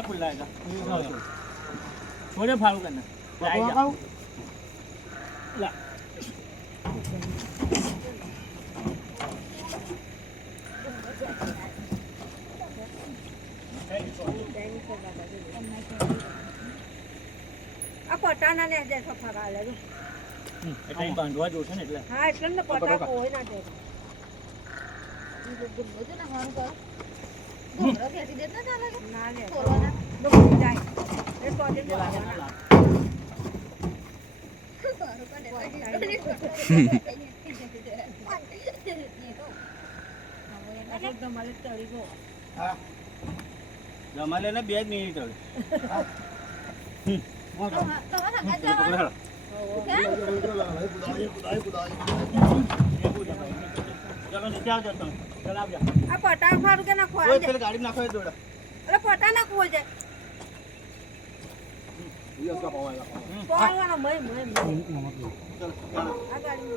આ ખુલ્લા હતા થોડે ફાળું કરને લાઈ જા લા આ પટાના ને જે સફા ગાલે એટલે બાંધવા જોશે ને એટલે હા એટલે ને પટા કોઈ ના દે ના લે ડુંગળી જાય એ તો આજે બોલાવાના તમારે તળી ગયો હા જમાલે ને 2 મિનિટ હવે આ પટા ફાડું કે નાખો ગાડી નાખો દોડા અરે પટા નાખવો છે પાવાનો મય આ ગાડી